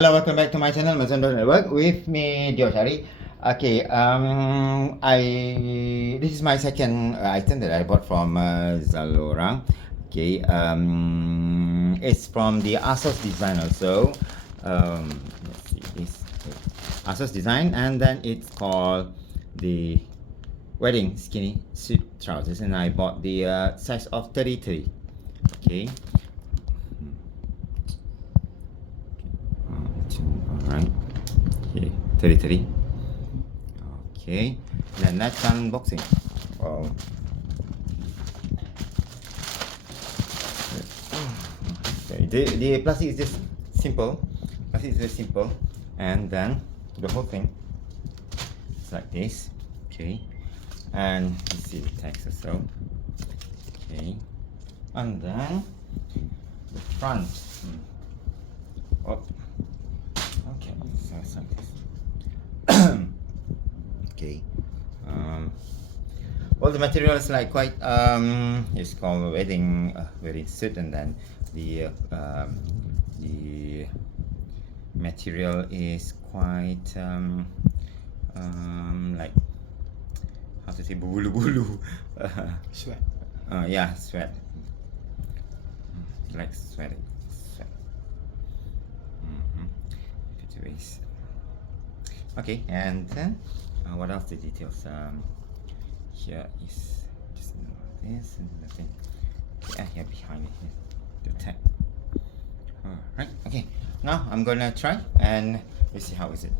Hello, welcome back to my channel, Maison Dor Network, with me, Dior Shaari. Okay, this is my second item that I bought from Zalora. Okay, it's from the Asos design also. Let's see this, Asos design, and then it's called the wedding skinny suit trousers, and I bought the size of 33. Okay. Alright, okay, 33. Okay, then next unboxing. Wow. Okay, the plastic is just simple. Plastic is very simple, and then the whole thing is like this. Okay, and you see the text also. Okay, and then the front. Oh. Okay, so it's like this. Okay. Well, the material is like quite it's called a wedding suit, and then the material is quite like, how to say, bulu. Sweat. Yeah, sweat. Like sweat. Okay, and what else? The details. Here is just this and the thing. Yeah, here behind it, here, the tag. All right. Okay. Now I'm gonna try and we see how is it.